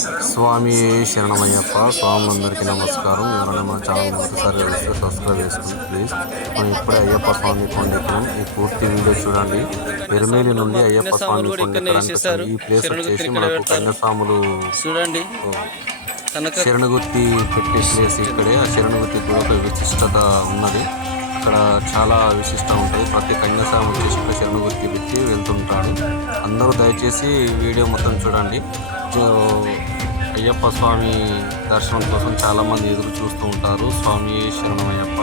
స్వామి శరణమయ్యప్ప. స్వాములందరికీ నమస్కారం. ఎవరైనా మా ఛానల్ మొదటిసారి వస్తే సబ్స్క్రైబ్ చేసుకోండి ప్లీజ్. మనం ఇప్పుడే అయ్యప్ప స్వామి కొండెక్కినాం. ఈ పూర్తి వీడియో చూడండి. ఎరుమేలి నుండి అయ్యప్ప స్వామి కొండెక్కడానికి ఈ ప్లేస్ వచ్చేసి మనకు కన్యాస్వాములు చూడండి శరణగుత్తి పెట్టే ప్లేస్ ఇక్కడే. ఆ శరణగుత్తి కూడా ఒక విశిష్టత ఉన్నది. అక్కడ చాలా విశిష్ట ఉంటుంది. ప్రతి కన్యాస్వామి వచ్చేసి ఇక్కడ శరణగుత్తి పెట్టి వెళ్తుంటాడు. అందరూ దయచేసి వీడియో మొత్తం చూడండి. అయ్యప్ప స్వామి దర్శనం కోసం చాలామంది ఎదురు చూస్తూ ఉంటారు. స్వామి శరణమయ్యప్ప.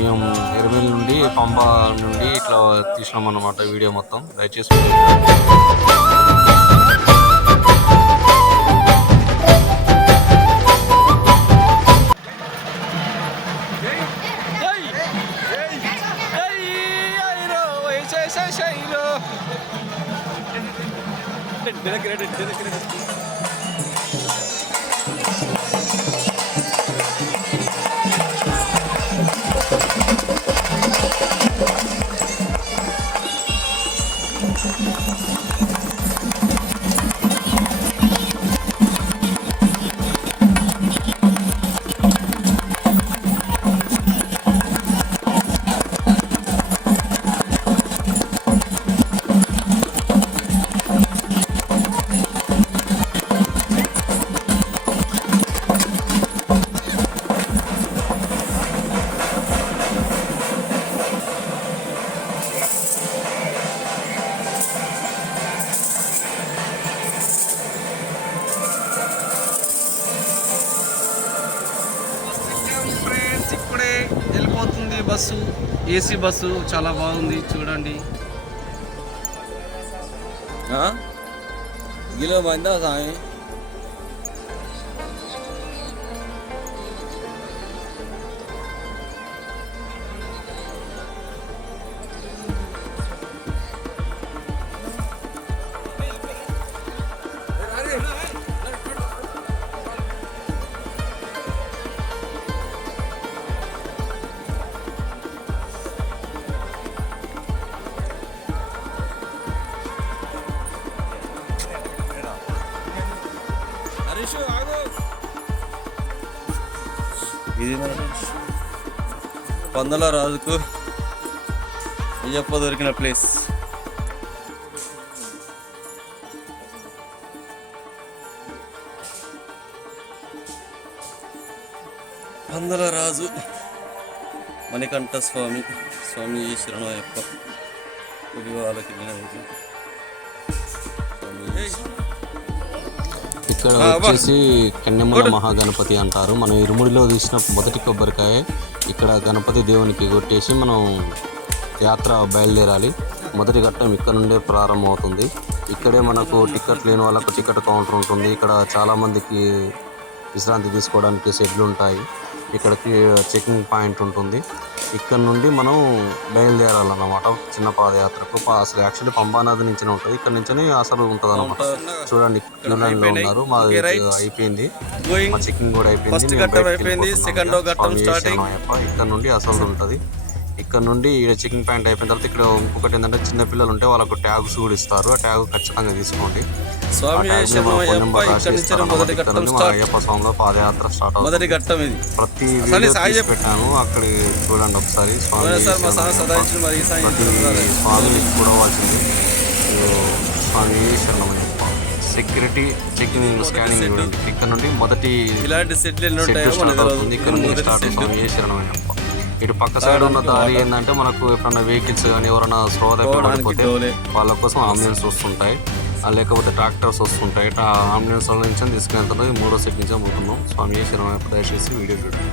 మేము ఎరుమేలి నుండి పంబ నుండి ఇట్లా తీసినాం అన్నమాట వీడియో మొత్తం. దయచేసి ఇప్పుడే వెళ్ళిపోతుంది బస్సు. ఏసీ బస్సు చాలా బాగుంది చూడండి. గిలో బందా సామి ఇది పందల రాజుకు అయ్యప్ప దొరికిన ప్లేస్. పందల రాజు మణికంఠ స్వామి. స్వామి శరణమయ్యప్ప. వాళ్ళకి ఇక్కడ వచ్చేసి కన్నెమ్మల మహాగణపతి అంటారు. మనం ఇరుముడిలో తీసిన మొదటి కొబ్బరికాయ ఇక్కడ గణపతి దేవునికి కొట్టేసి మనం యాత్ర బయలుదేరాలి. మొదటి ఘట్టం ఇక్కడ నుండే ప్రారంభమవుతుంది. ఇక్కడే మనకు టికెట్ లేని వాళ్ళకు టికెట్ కౌంటర్ ఉంటుంది. ఇక్కడ చాలామందికి విశ్రాంతి తీసుకోవడానికి షెడ్లు ఉంటాయి. ఇక్కడికి చెకింగ్ పాయింట్ ఉంటుంది. ఇక్కడ నుండి మనం బయలుదేరాలన్నమాట చిన్న పాదయాత్రకు. అసలు యాక్చువల్లీ పంబానది నుంచి ఉంటుంది. ఇక్కడ నుంచి అసలు ఉంటుంది అనమాట. చూడండి క్యూ లైన్ లో ఉన్నారు. మా అయిపోయింది, మా చెకింగ్ కూడా అయిపోయింది. ఇక్కడ నుండి అసలు ఉంటుంది. ఇక్కడ నుండి చెకింగ్ పాయింట్ అయిపోయిన తర్వాత ఇక్కడ ఇంకొకటి ఏంటంటే చిన్న పిల్లలు ఉంటే వాళ్ళకు ట్యాగ్స్ కూడా ఇస్తారు. ఆ ట్యాగ్ ఖచ్చితంగా తీసుకోండి. అయ్యప్ప స్వామిలో పాదయాత్ర స్టార్ట్ అవుతుంది. ప్రతి వీడియో పెట్టాను, అక్కడ చూడండి ఒకసారి. స్వామిని చూడవలసింది. స్వామి శరణమయ్యప్ప. సెక్యూరిటీ చెకింగ్ స్కానింగ్ చూడండి. ఇక్కడ నుండి మొదటి స్టార్ట్ అవుతుంది. ఇక్కడ నుండి స్టార్ట్ స్వామి శరణమయ్యప్ప. ఇటు పక్క సైడ్ ఉన్న దారి ఏంటంటే మనకు ఎప్పుడన్నా వెహికల్స్ కానీ ఎవరైనా స్లో పడిపోతే వాళ్ళ కోసం అంబులెన్స్ వస్తుంటాయి, లేకపోతే ట్రాక్టర్స్ వస్తుంటాయి. అంబులెన్స్ వాళ్ళ నుంచి తీసుకెళ్తున్నది. మూడో సెట్ నుంచి పోతున్నాం. స్వామి శరణమయ్యప్ప. దయచేసి వీడియో చూడండి.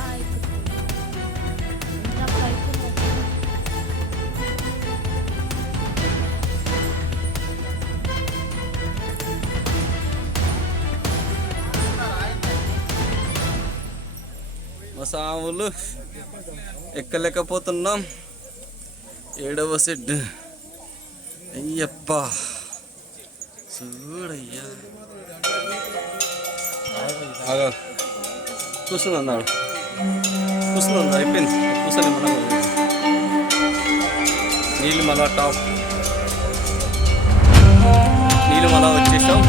like మా సాములు ఎక్కలేకపోతున్నాం. 7వ సెట్. అయ్యప్ప చూడయ్యా. కూర్చున్నాడు అయిపోయింది. కూర్చొని మనం నీళ్ళు మళ్ళా టాప్ నీళ్ళు మళ్ళా వచ్చేసాం.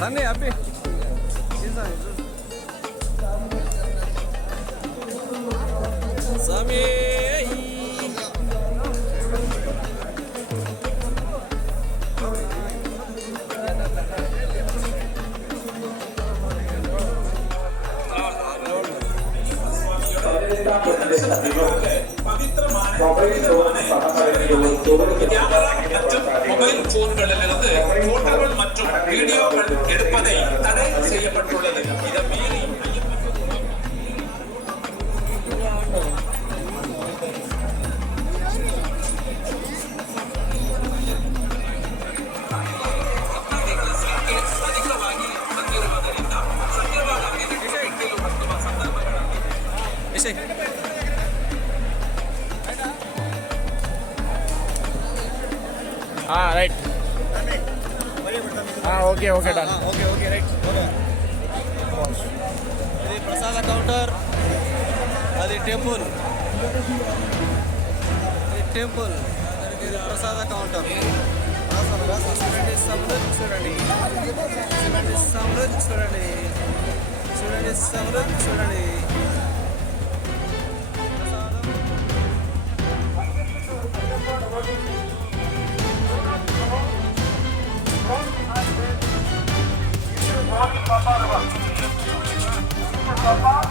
Sunday, happy. Sami. மொபைல் போன்களிலிருந்து போட்டோகள் மற்றும் வீடியோக்கள் எடுப்பதை தடை செய்யப்பட்டுள்ளது. இதை மீறி right okay okay done okay okay right ఇది ప్రసాద కౌంటర్, అది టెంపుల్, ఇది టెంపుల్, ఇది ప్రసాద కౌంటర్. చూడండి సమృద్ధి చూడండి, చూడండి సమృద్ధి చూడండి, చూడండి సమృద్ధి చూడండి. Papa.